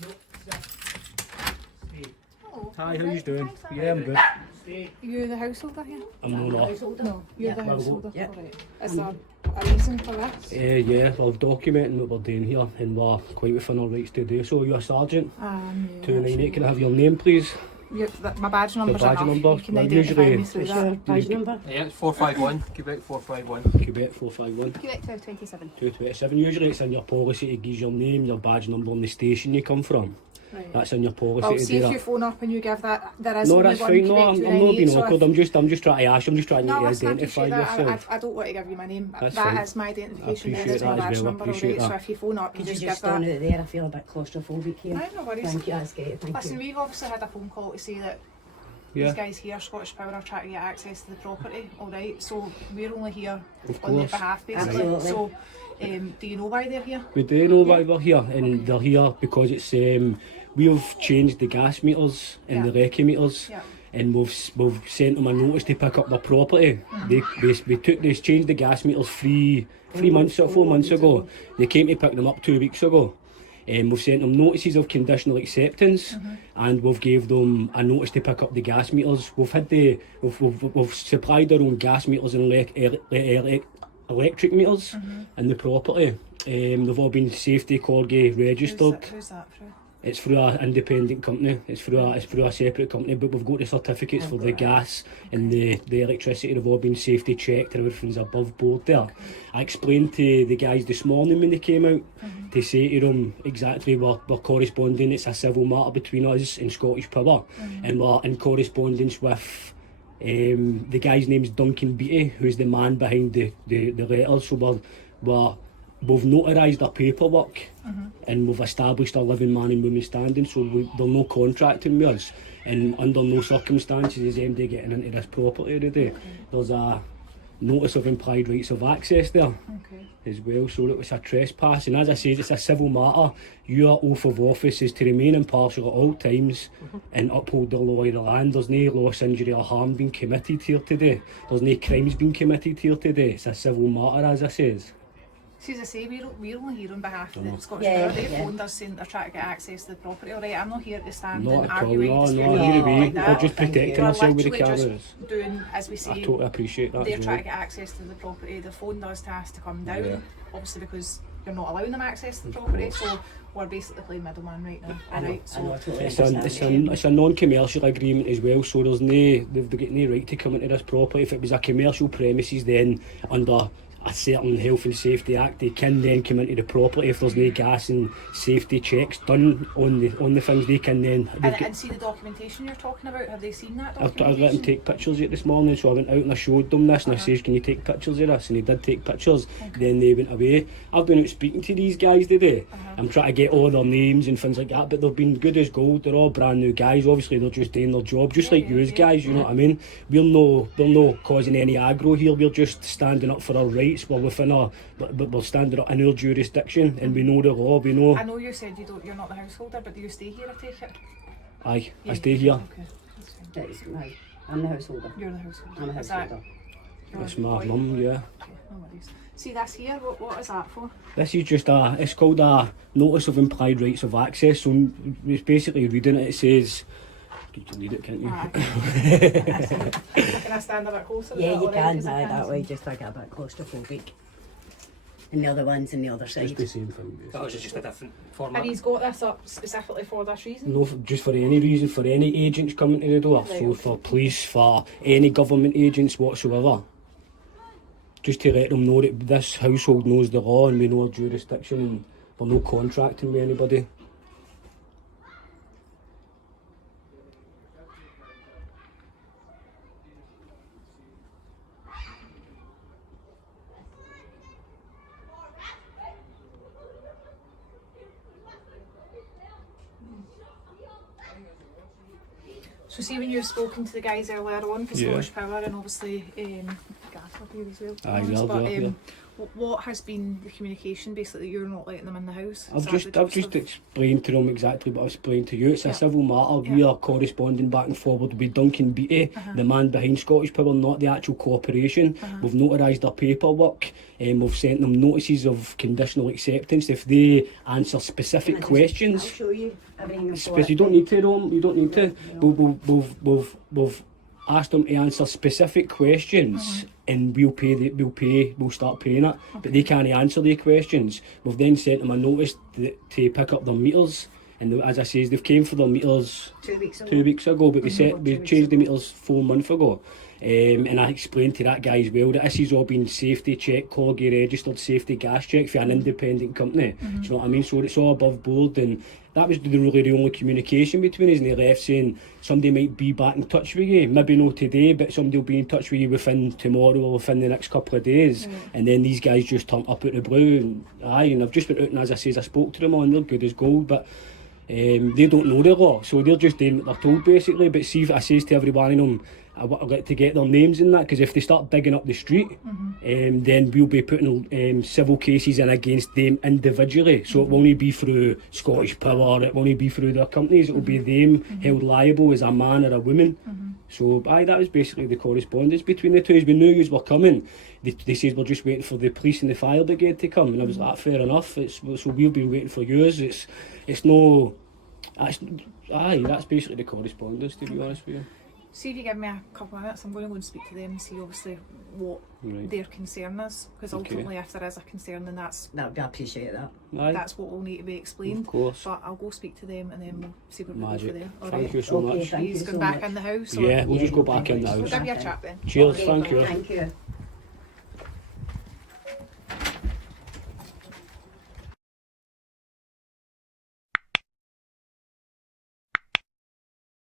Hello. Hi, how you doing? Hi, Yeah, I'm good. Are you the householder here? I'm not. No, you're the well, householder. yeah. Alright. Is there a reason for this? Yeah, we're documenting what we're doing here and we're quite within our rights to do so. You're a sergeant. Yeah, 298, can I have your name please? my badge number's badge enough. number. You can Well, identify usually- me through What's that. your badge number? Yeah, it's 451. Quebec 451. Quebec 451 Quebec 1227. 227. Usually it's in your policy to give your name, your badge number and the station you come from. Right. That's in your policy Well, to see do if that. you phone up and you give that. There is No, only that's one fine. No, Quebec I'm not 298, being so awkward. I'm just trying to ask. I'm just trying to No, get you listen, I identify appreciate that. yourself. I don't want to give you my name. That's That fine. is my identification. I There is appreciate my that as badge well, I number, appreciate alright? So that. if you phone up, you Could you just just give stand that. out there? I feel a bit claustrophobic here. Aye, no worries. Thank you, that's great. Thank Listen, you. we've obviously had a phone call to say that Yeah. these guys here, Scottish Power, are trying to get access to the property, alright? So we're only here Of on their course. behalf, basically. Absolutely. So, do you know why they're here? We do know why we're here, and they're here because it's we've changed the gas meters and the recce meters, Yeah. and we've sent them a notice to pick up their property. We changed the gas meters 4 months ago. They came to pick them up 2 weeks ago. We've sent them notices of conditional acceptance, and we've gave them a notice to pick up the gas meters. We've supplied our own gas meters and electric meters in the property. They've all been safety corgi registered. Who's that through? It's through an independent company. It's through a separate company, but we've got the certificates for the gas and the electricity. They've all been safety checked and everything's above board there. I explained to the guys this morning when they came out to say to them exactly we're corresponding. It's a civil matter between us and Scottish Power, and we're in correspondence with the guy's name's Duncan Beattie, who's the man behind the letters. So we've notarised our paperwork and we've established our living man and woman standing, so they're no contracting with us, and under no circumstances is MD getting into this property today. There's a notice of implied rights of access there as well, so it was a trespass, and as I said, it's a civil matter. Your oath of office is to remain impartial at all times and uphold the law of the land. There's no loss, injury or harm being committed here today. There's no crimes being committed here today. It's a civil matter, as I says. See, as I say, we're only here on behalf of the Scottish Yeah, Power. They've yeah. phoned us saying they're trying to get access to the property. Alright, I'm not here to stand Not and at all, argue no, dispute no, or you anything be. like We're that. just protecting We're ourselves with the literally cameras. just doing, as we say, I totally appreciate that they're as trying well. to get access to the property. They phoned us to ask to come down, Yeah. obviously because you're not allowing them access to the property, so we're basically playing middleman right now. I know, Alright, I know, I so totally It's understand. a non-commercial agreement as well, so they've got no right to come into this property. If it was a commercial premises, then under a certain health and safety act, they can then come into the property. If there's no gas and safety checks done on the things, they can then. and see the documentation you're talking about. Have they seen that I let documentation? them take pictures of it this morning, so I went out and I showed them this, and I says, can you take pictures of this? And they did take pictures. Then they went away. I've been out speaking to these guys today. I'm trying to get all their names and things like that, but they've been good as gold. They're all brand new guys. Obviously they're just doing their job, just like you guys, you know what I mean? We're no causing any aggro here. We're just standing up for our rights. We're within but we're standing up in our jurisdiction, and we know the law. We know. I know you said you're not the householder, but do you stay here, I take it? Aye, Yeah, I stay here. Okay, that's fine. That's right. I'm the householder. You're the householder. I'm a Is that householder. your That's my employee? mum, yeah. Okay, no worries. See this here, what is that for? This is just it's called a notice of implied rights of access. So it's basically reading it. It says, you can read it, can't you? Can I stand a bit closer? Yeah, Is you that can. alright? 'Cause I Aye, can't that way, see. just I get a bit claustrophobic. And the other one's on the other It's side. the same thing. That was just a different And format. he's got this up specifically for this reason? No, just for any reason, for any agents coming to the door. Right, So for police, for any government agents whatsoever. Just to let them know that this household knows the law and we know our jurisdiction, and we're no contracting with anybody. So see when you've spoken to the guys earlier on for Yeah. Scottish Power and obviously I'll do as well. Aye, Honest, well, but, yeah. what has been the communication basically? You're not letting them in the house? Is I've that just the gist of- explained to them exactly what I've explained to you. It's Yeah. a civil matter. We Yeah. are corresponding back and forward with Duncan Beattie, Uh-huh. the man behind Scottish Power, not the actual corporation. Uh-huh. We've notarised their paperwork and we've sent them notices of conditional acceptance if they answer specific I'll questions. show you everything I've got. Because you don't need to, Rome. You don't need to. We've asked them to answer specific questions, and we'll start paying it. But they can't answer the questions. We've then sent them a notice to pick up their meters, and as I says, they've came for their meters 2 weeks ago. 2 weeks ago, but we Mhm. changed the meters 4 months ago. And I explained to that guy as well that this has all been safety check, Corgi registered safety gas check for an independent company. Do you know what I mean? So it's all above board, and that was really the only communication between us. And they left saying somebody might be back in touch with you, maybe not today, but somebody will be in touch with you within tomorrow or within the next couple of days. And then these guys just turned up out the blue, and I've just been out, and as I says, I spoke to them on, they're good as gold, but they don't know the law, so they're just doing what they're told basically. But see, if I says to every one of them, I'd like to get their names in that, because if they start digging up the street, then we'll be putting civil cases in against them individually. So it won't be through Scottish Power, it won't be through their companies, it will be them held liable as a man or a woman. So that was basically the correspondence between the two. As we knew you were coming, they said we're just waiting for the police and the fire brigade to come, and I was like, fair enough. So we've been waiting for yours. That's basically the correspondence, to be honest with you. See if you give me a couple of minutes, I'm going to go and speak to them and see obviously what Right. their concern is, because Okay. ultimately if there is a concern, then that's I appreciate that. Aye, that's what will need to be explained. of course. But I'll go speak to them and then we'll see where we go Magic. from there. All Thank right. you so Okay, much. thank you He's so going back much. in the house. Or Yeah, we'll Yeah, just go you'll back in the be We'll house. give you a chat then. Cheers, Okay, thank you. Thank you.